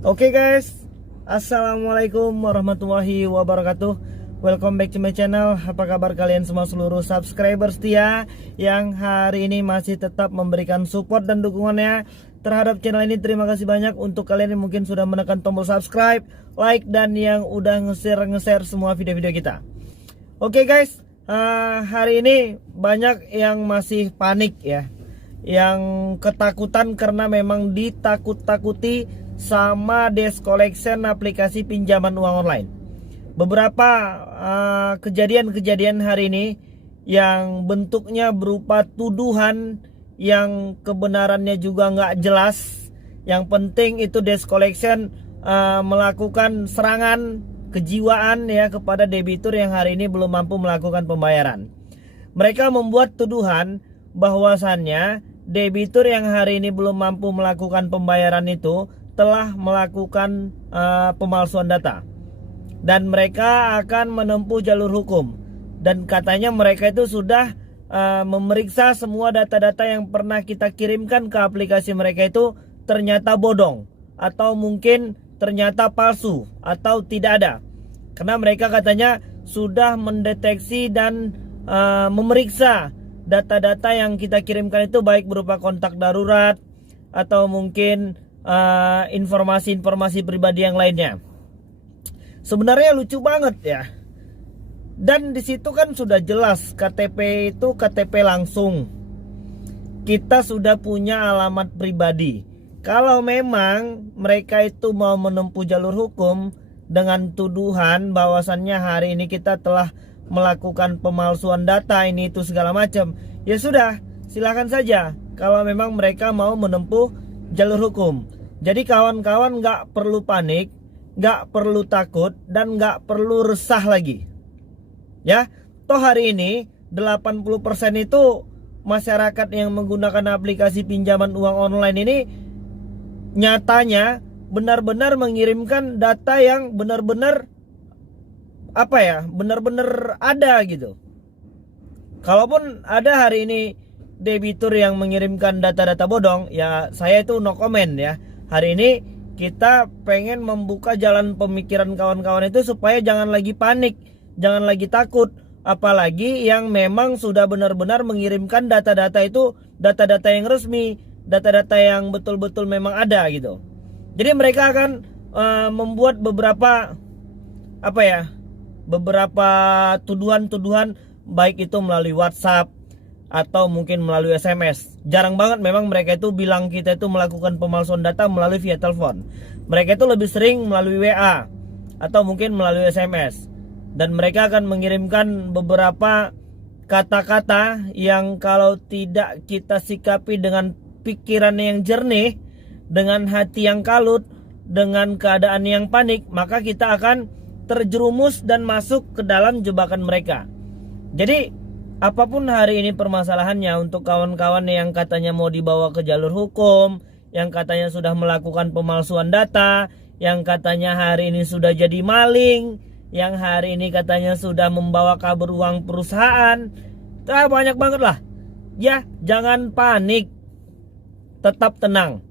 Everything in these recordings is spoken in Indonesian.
Oke guys, Assalamualaikum warahmatullahi wabarakatuh. Welcome back to my channel. Apa kabar kalian semua seluruh subscriber setia yang hari ini masih tetap memberikan support dan dukungannya terhadap channel ini. Terima kasih banyak untuk kalian yang mungkin sudah menekan tombol subscribe, like, dan yang udah nge-share semua video-video kita. Oke guys, hari ini banyak yang masih panik ya, yang ketakutan karena memang ditakut-takuti sama desk collection aplikasi pinjaman uang online. Beberapa kejadian-kejadian hari ini yang bentuknya berupa tuduhan yang kebenarannya juga nggak jelas. Yang penting itu desk collection melakukan serangan kejiwaan ya kepada debitur yang hari ini belum mampu melakukan pembayaran. Mereka membuat tuduhan bahwasannya debitur yang hari ini belum mampu melakukan pembayaran itu telah melakukan pemalsuan data, dan mereka akan menempuh jalur hukum. Dan katanya mereka itu sudah memeriksa semua data-data yang pernah kita kirimkan ke aplikasi mereka itu ternyata bodong, atau mungkin ternyata palsu, atau tidak ada. Karena mereka katanya sudah mendeteksi dan memeriksa data-data yang kita kirimkan itu, baik berupa kontak darurat atau mungkin informasi-informasi pribadi yang lainnya. Sebenarnya lucu banget ya. Dan di situ kan sudah jelas KTP itu KTP langsung. Kita sudah punya alamat pribadi. Kalau memang mereka itu mau menempuh jalur hukum dengan tuduhan bahwasannya hari ini kita telah melakukan pemalsuan data ini itu segala macam, ya sudah, silakan saja kalau memang mereka mau menempuh jalur hukum. Jadi kawan-kawan nggak perlu panik, nggak perlu takut, dan nggak perlu resah lagi. Ya, toh hari ini 80% itu masyarakat yang menggunakan aplikasi pinjaman uang online ini nyatanya benar-benar mengirimkan data yang benar-benar benar-benar ada gitu. Kalaupun ada hari ini debitur yang mengirimkan data-data bodong, ya saya itu no comment ya. Hari ini kita pengen membuka jalan pemikiran kawan-kawan itu supaya jangan lagi panik, jangan lagi takut. Apalagi yang memang sudah benar-benar mengirimkan data-data itu, data-data yang resmi, data-data yang betul-betul memang ada gitu. Jadi mereka akan membuat beberapa tuduhan-tuduhan, baik itu melalui WhatsApp atau mungkin melalui SMS. Jarang banget memang mereka itu bilang kita itu melakukan pemalsuan data melalui via telepon. Mereka itu lebih sering melalui WA atau mungkin melalui SMS. Dan mereka akan mengirimkan beberapa kata-kata yang kalau tidak kita sikapi dengan pikiran yang jernih, dengan hati yang kalut, dengan keadaan yang panik, maka kita akan terjerumus dan masuk ke dalam jebakan mereka. Jadi apapun hari ini permasalahannya, untuk kawan-kawan yang katanya mau dibawa ke jalur hukum, yang katanya sudah melakukan pemalsuan data, yang katanya hari ini sudah jadi maling, yang hari ini katanya sudah membawa kabur uang perusahaan, banyak banget lah. Ya, jangan panik, tetap tenang.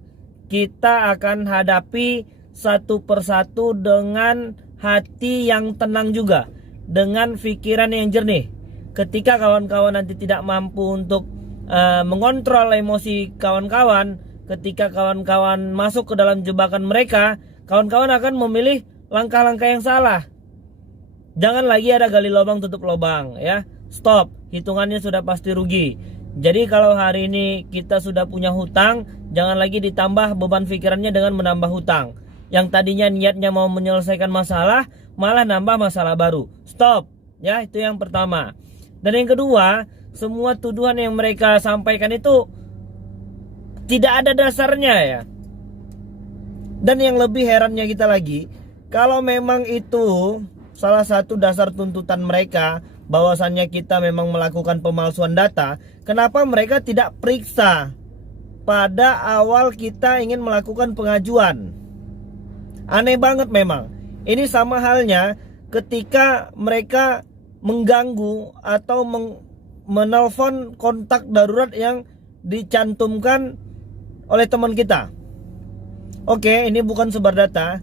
Kita akan hadapi satu persatu dengan hati yang tenang juga, dengan pikiran yang jernih. Ketika kawan-kawan nanti tidak mampu untuk mengontrol emosi kawan-kawan, ketika kawan-kawan masuk ke dalam jebakan mereka, kawan-kawan akan memilih langkah-langkah yang salah. Jangan lagi ada gali lubang tutup lubang ya. Stop, hitungannya sudah pasti rugi. Jadi kalau hari ini kita sudah punya hutang, jangan lagi ditambah beban pikirannya dengan menambah hutang. Yang tadinya niatnya mau menyelesaikan masalah, malah nambah masalah baru. Stop ya, itu yang pertama. Dan yang kedua, semua tuduhan yang mereka sampaikan itu tidak ada dasarnya ya. Dan yang lebih herannya kita lagi, kalau memang itu salah satu dasar tuntutan mereka bahwasannya kita memang melakukan pemalsuan data, kenapa mereka tidak periksa pada awal kita ingin melakukan pengajuan? Aneh banget memang. Ini sama halnya ketika mereka mengganggu atau menelpon kontak darurat yang dicantumkan oleh teman kita. Oke, ini bukan sebar data.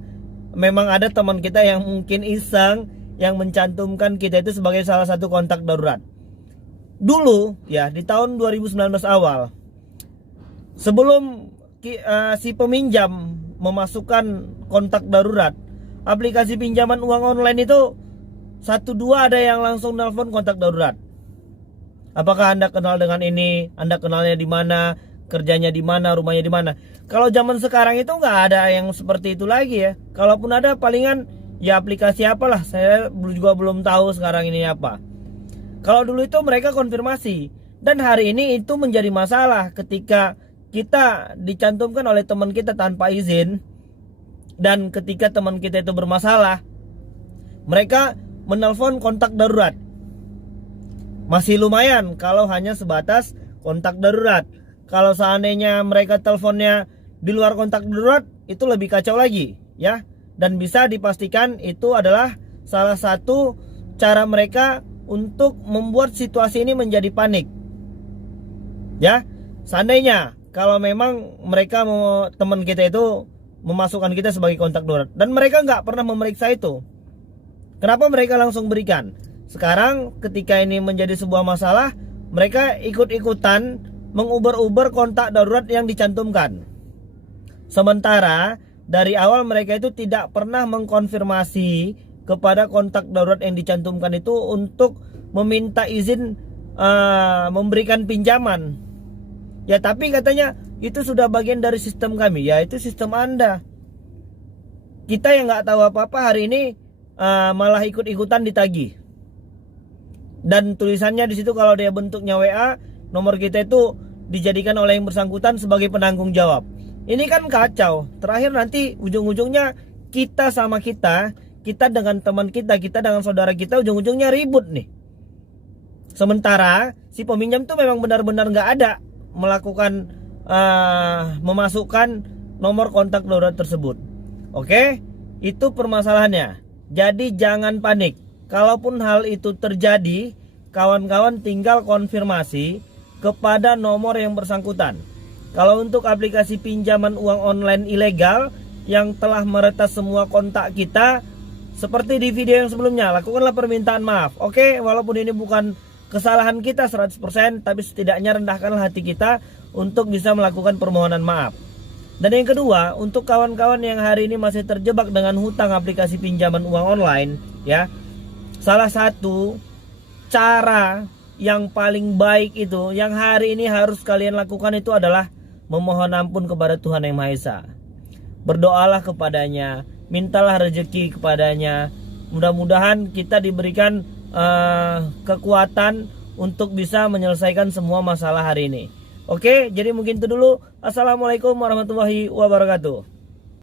Memang ada teman kita yang mungkin iseng yang mencantumkan kita itu sebagai salah satu kontak darurat. Dulu ya di tahun 2019 awal, sebelum si peminjam memasukkan kontak darurat, aplikasi pinjaman uang online itu 1-2 ada yang langsung nelpon kontak darurat. Apakah Anda kenal dengan ini? Anda kenalnya di mana? Kerjanya di mana? Rumahnya di mana? Kalau zaman sekarang itu nggak ada yang seperti itu lagi ya. Kalaupun ada palingan ya aplikasi apalah. Saya juga belum tahu sekarang ini apa. Kalau dulu itu mereka konfirmasi. Dan hari ini itu menjadi masalah ketika kita dicantumkan oleh teman kita tanpa izin. Dan ketika teman kita itu bermasalah, mereka menelpon kontak darurat. Masih lumayan kalau hanya sebatas kontak darurat. Kalau seandainya mereka teleponnya di luar kontak darurat, itu lebih kacau lagi ya. Dan bisa dipastikan itu adalah salah satu cara mereka untuk membuat situasi ini menjadi panik. Ya, seandainya kalau memang mereka mau teman kita itu memasukkan kita sebagai kontak darurat dan mereka nggak pernah memeriksa itu, kenapa mereka langsung berikan? Sekarang ketika ini menjadi sebuah masalah, mereka ikut-ikutan menguber-uber kontak darurat yang dicantumkan. Sementara dari awal mereka itu tidak pernah mengkonfirmasi kepada kontak darurat yang dicantumkan itu untuk meminta izin memberikan pinjaman. Ya tapi katanya itu sudah bagian dari sistem kami. Ya itu sistem Anda. Kita yang nggak tahu apa-apa hari ini malah ikut-ikutan ditagih. Dan tulisannya di situ kalau dia bentuknya WA, nomor kita itu dijadikan oleh yang bersangkutan sebagai penanggung jawab. Ini kan kacau. Terakhir nanti ujung-ujungnya kita sama kita dengan teman kita dengan saudara kita ujung-ujungnya ribut nih. Sementara si peminjam tuh memang benar-benar nggak ada melakukan memasukkan nomor kontak darurat tersebut. Oke, itu permasalahannya. Jadi jangan panik. Kalaupun hal itu terjadi, kawan-kawan tinggal konfirmasi kepada nomor yang bersangkutan. Kalau untuk aplikasi pinjaman uang online ilegal yang telah meretas semua kontak kita, seperti di video yang sebelumnya, lakukanlah permintaan maaf. Oke, walaupun ini bukan kesalahan kita 100%, tapi setidaknya rendahkanlah hati kita untuk bisa melakukan permohonan maaf. Dan yang kedua, untuk kawan-kawan yang hari ini masih terjebak dengan hutang aplikasi pinjaman uang online, ya, salah satu cara yang paling baik itu yang hari ini harus kalian lakukan itu adalah memohon ampun kepada Tuhan Yang Maha Esa. Berdoalah kepadanya, mintalah rezeki kepadanya. Mudah-mudahan kita diberikan kekuatan untuk bisa menyelesaikan semua masalah hari ini. Oke, jadi mungkin itu dulu. Assalamualaikum warahmatullahi wabarakatuh.